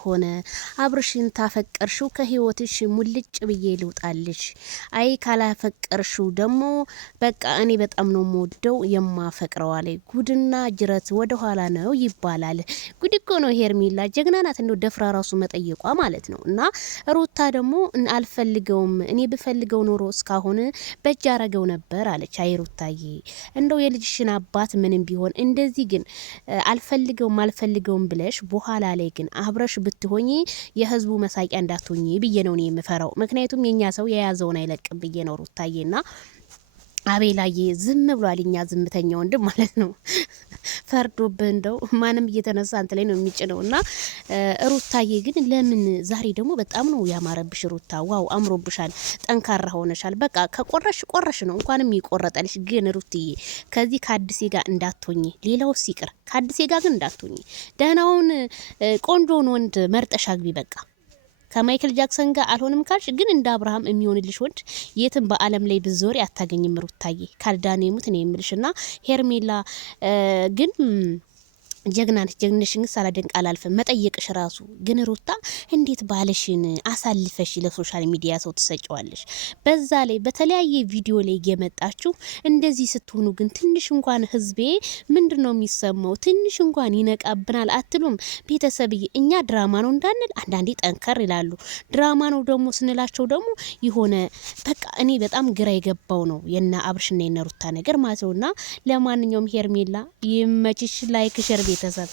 ሆነ አብርሽን ታፈቀርሽው ከህይወትሽ ሙልጭ ብዬ ልውጣልሽ። አይ ካላፈቀርሽው ደግሞ በቃ እኔ በጣም ነው የምወደው የማፈቅረው አለ። ጉድና ጅረት ወደ ኋላ ነው ይባላል። ጉድ እኮ ነው። ሄርሜላ ጀግና ናት። እንደው ደፍራ ራሱ መጠየቋ ማለት ነው። እና ሩታ ደግሞ አልፈልገውም፣ እኔ ብፈልገው ኖሮ እስካሁን በእጅ አረገው ነበር አለች። አይ ሩታዬ እንደው የልጅሽን አባት ምንም ቢሆን እንደዚህ ግን አልፈልገውም ብለሽ በኋላ ላይ ግን አብረሽ ብትሆኚ የህዝቡ መሳቂያ እንዳትሆኚ ብዬ ነው የምፈራው። ምክንያቱም የኛ ሰው የያዘውን አይለቅም ብዬ ነው ሩታዬና አቤላዬ ዝም ብሏል። እኛ ዝምተኛ ወንድም ማለት ነው። ፈርዶብህ እንደው ማንም እየተነሳ አንተ ላይ ነው የሚጭነው። እና ሩታዬ ግን ለምን ዛሬ ደግሞ በጣም ነው ያማረብሽ ሩታ። ዋው አምሮብሻል፣ ጠንካራ ሆነሻል። በቃ ቆረሽ ነው እንኳንም ይቆረጠልሽ። ግን ሩትዬ ከዚህ ከአዲሴ ጋር እንዳትሆኚ፣ ሌላው ሲቅር ከአዲሴ ጋር ግን እንዳትሆኚ። ደህናውን ቆንጆን ወንድ መርጠሽ አግቢ በቃ። ከማይክል ጃክሰን ጋር አልሆንም ካልሽ ግን እንደ አብርሃም የሚሆንልሽ ወንድ የትም በአለም ላይ ብዞሪ አታገኝም ሩታዬ። ካልዳኔ ሙት ነው የምልሽና ሄርሜላ ግን ጀግናነሽ። ጀግንሽን ሳላደንቅ አላልፍም መጠየቅሽ ራሱ። ግን ሩታ እንዴት ባለሽን አሳልፈሽ ለሶሻል ሚዲያ ሰው ትሰጪዋለሽ? በዛ ላይ በተለያየ ቪዲዮ ላይ እየመጣችሁ እንደዚህ ስትሆኑ ግን ትንሽ እንኳን ህዝቤ ምንድነው የሚሰማው? ትንሽ እንኳን ይነቃብናል አትሉም? ቤተሰብዬ እኛ ድራማ ነው እንዳንል አንዳንዴ ጠንከር ይላሉ። ድራማ ነው ደግሞ ስንላቸው ደግሞ የሆነ በቃ እኔ በጣም ግራ የገባው ነው የና አብርሽና የነ ሩታ ነገር ማለት ነውና ለማንኛውም ሄርሜላ ይመችሽ። ላይክ ሸር ቤተሰብ